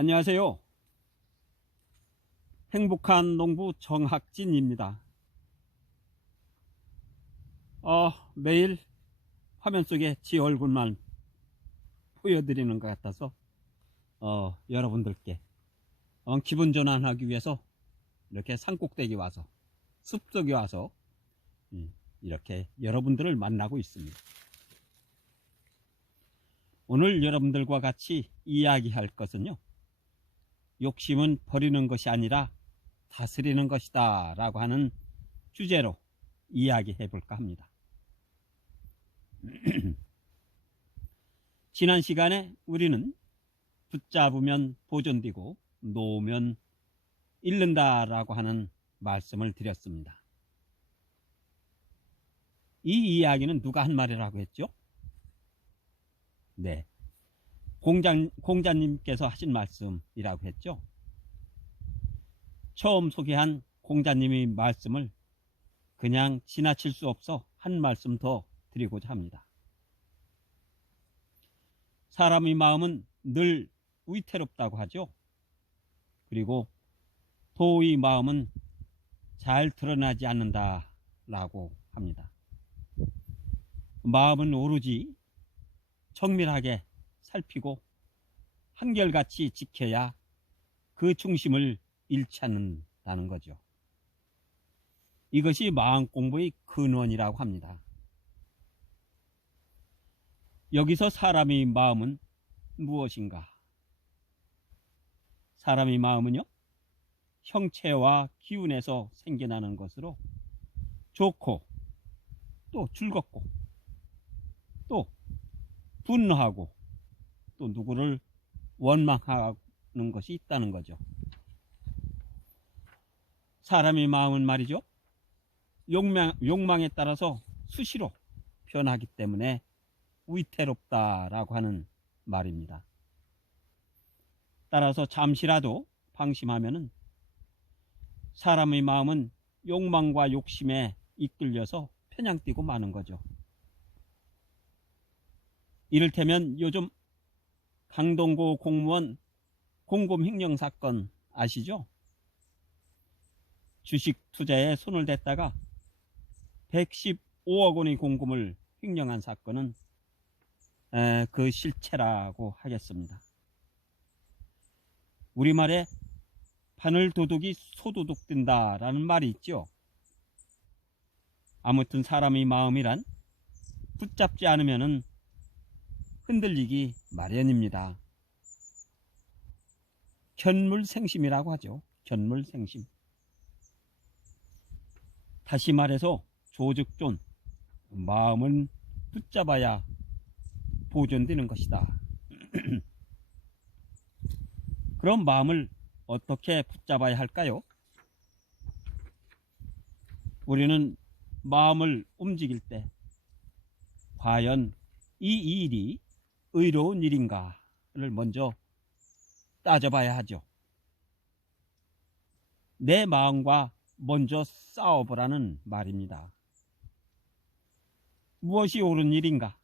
안녕하세요. 행복한 농부 정학진입니다. 매일 화면 속에 지 얼굴만 보여드리는 것 같아서 여러분들께 기분 전환하기 위해서 이렇게 산꼭대기 와서 숲속에 와서 이렇게 여러분들을 만나고 있습니다. 오늘 여러분들과 같이 이야기할 것은요, 욕심은 버리는 것이 아니라 다스리는 것이다 라고 하는 주제로 이야기해 볼까 합니다. 지난 시간에 우리는 붙잡으면 보존되고 놓으면 잃는다 라고 하는 말씀을 드렸습니다. 이 이야기는 누가 한 말이라고 했죠? 네, 공자님께서 하신 말씀이라고 했죠. 처음 소개한 공자님의 말씀을 그냥 지나칠 수 없어 한 말씀 더 드리고자 합니다. 사람의 마음은 늘 위태롭다고 하죠. 그리고 도의 마음은 잘 드러나지 않는다라고 합니다. 마음은 오로지 정밀하게 살피고 한결같이 지켜야 그 중심을 잃지 않는다는 거죠. 이것이 마음 공부의 근원이라고 합니다. 여기서 사람의 마음은 무엇인가? 사람의 마음은요, 형체와 기운에서 생겨나는 것으로 좋고 또 즐겁고 또 분노하고 또 누구를 원망하는 것이 있다는 거죠. 사람의 마음은 말이죠, 욕망에 따라서 수시로 변하기 때문에 위태롭다라고 하는 말입니다. 따라서 잠시라도 방심하면은 사람의 마음은 욕망과 욕심에 이끌려서 편향되고 마는 거죠. 이를테면 요즘 강동구 공무원 공금 횡령 사건 아시죠? 주식 투자에 손을 댔다가 115억 원의 공금을 횡령한 사건은 그 실체라고 하겠습니다. 우리말에 바늘 도둑이 소도둑 든다라는 말이 있죠. 아무튼 사람의 마음이란 붙잡지 않으면 흔들리기 마련입니다. 견물생심이라고 하죠. 견물생심. 다시 말해서 조즉존, 마음은 붙잡아야 보존되는 것이다. 그럼 마음을 어떻게 붙잡아야 할까요? 우리는 마음을 움직일 때 과연 이 일이 의로운 일인가를 먼저 따져봐야 하죠. 내 마음과 먼저 싸워보라는 말입니다. 무엇이 옳은 일인가?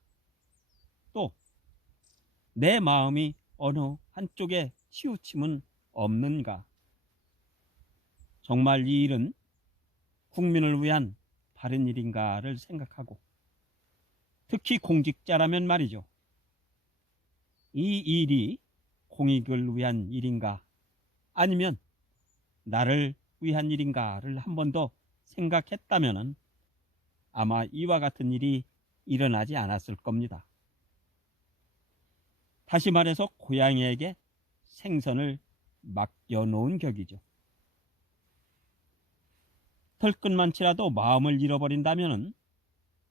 또 내 마음이 어느 한쪽에 치우침은 없는가? 정말 이 일은 국민을 위한 바른 일인가를 생각하고, 특히 공직자라면 말이죠, 이 일이 공익을 위한 일인가 아니면 나를 위한 일인가를 한 번 더 생각했다면 아마 이와 같은 일이 일어나지 않았을 겁니다. 다시 말해서 고양이에게 생선을 맡겨놓은 격이죠. 털끝만치라도 마음을 잃어버린다면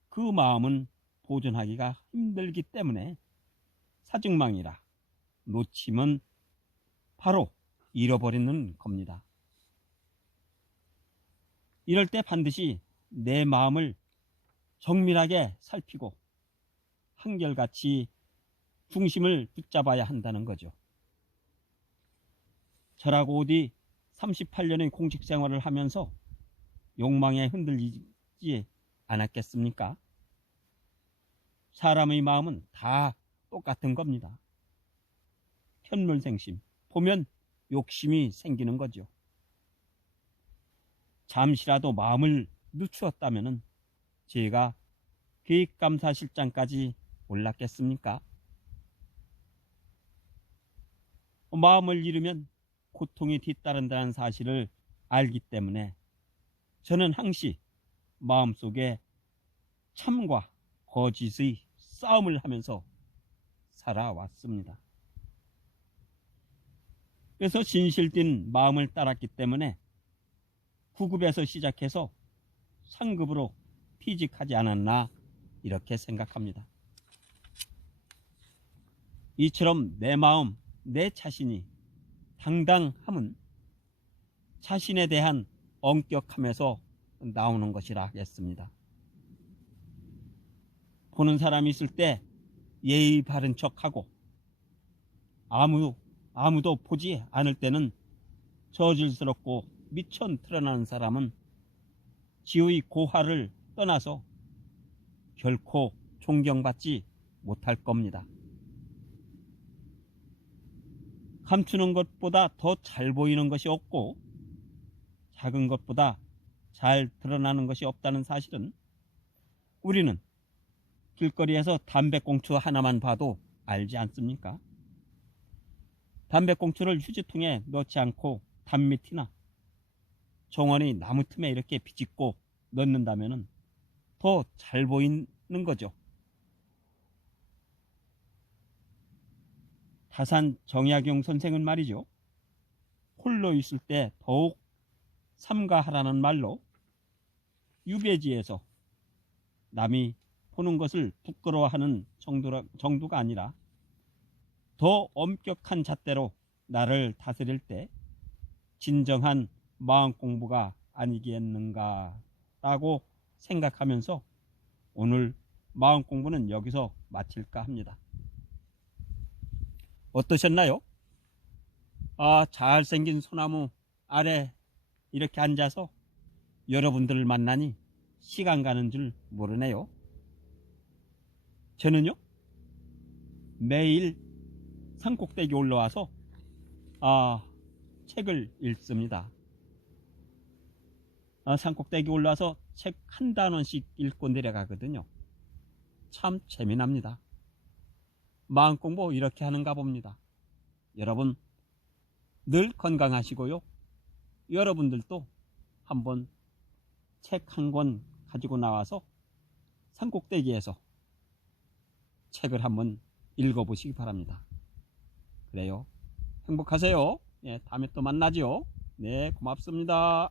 그 마음은 보존하기가 힘들기 때문에 사증망이라 놓치면 바로 잃어버리는 겁니다. 이럴 때 반드시 내 마음을 정밀하게 살피고 한결같이 중심을 붙잡아야 한다는 거죠. 저라고 어디 38년의 공직 생활을 하면서 욕망에 흔들리지 않았겠습니까? 사람의 마음은 다 똑같은 겁니다. 편물생심, 보면 욕심이 생기는 거죠. 잠시라도 마음을 늦추었다면 제가 계획감사실장까지 올랐겠습니까? 마음을 잃으면 고통이 뒤따른다는 사실을 알기 때문에 저는 항시 마음속에 참과 거짓의 싸움을 하면서 살아왔습니다. 그래서 진실된 마음을 따랐기 때문에 9급에서 시작해서 상급으로 퇴직하지 않았나 이렇게 생각합니다. 이처럼 내 마음, 내 자신이 당당함은 자신에 대한 엄격함에서 나오는 것이라 하겠습니다. 보는 사람이 있을 때 예의 바른 척하고 아무도 보지 않을 때는 저질스럽고 미쳐 드러나는 사람은 지의 고하를 떠나서 결코 존경받지 못할 겁니다. 감추는 것보다 더 잘 보이는 것이 없고 작은 것보다 잘 드러나는 것이 없다는 사실은 우리는 길거리에서 담배꽁초 하나만 봐도 알지 않습니까? 담배꽁초를 휴지통에 넣지 않고 단밑이나 정원의 나무 틈에 이렇게 비집고 넣는다면 더 잘 보이는 거죠. 다산 정약용 선생은 말이죠. 홀로 있을 때 더욱 삼가하라는 말로 유배지에서 남이 보는 것을 부끄러워하는 정도가 아니라 더 엄격한 잣대로 나를 다스릴 때 진정한 마음 공부가 아니겠는가 라고 생각하면서 오늘 마음 공부는 여기서 마칠까 합니다. 어떠셨나요? 잘생긴 소나무 아래 이렇게 앉아서 여러분들을 만나니 시간 가는 줄 모르네요. 저는요 매일 산꼭대기 올라와서 책을 읽습니다. 산꼭대기 올라와서 책 한 단원씩 읽고 내려가거든요. 참 재미납니다. 마음 공부 이렇게 하는가 봅니다. 여러분 늘 건강하시고요. 여러분들도 한번 책 한 권 가지고 나와서 산꼭대기에서 책을 한번 읽어보시기 바랍니다. 그래요. 행복하세요. 네, 다음에 또 만나죠. 네, 고맙습니다.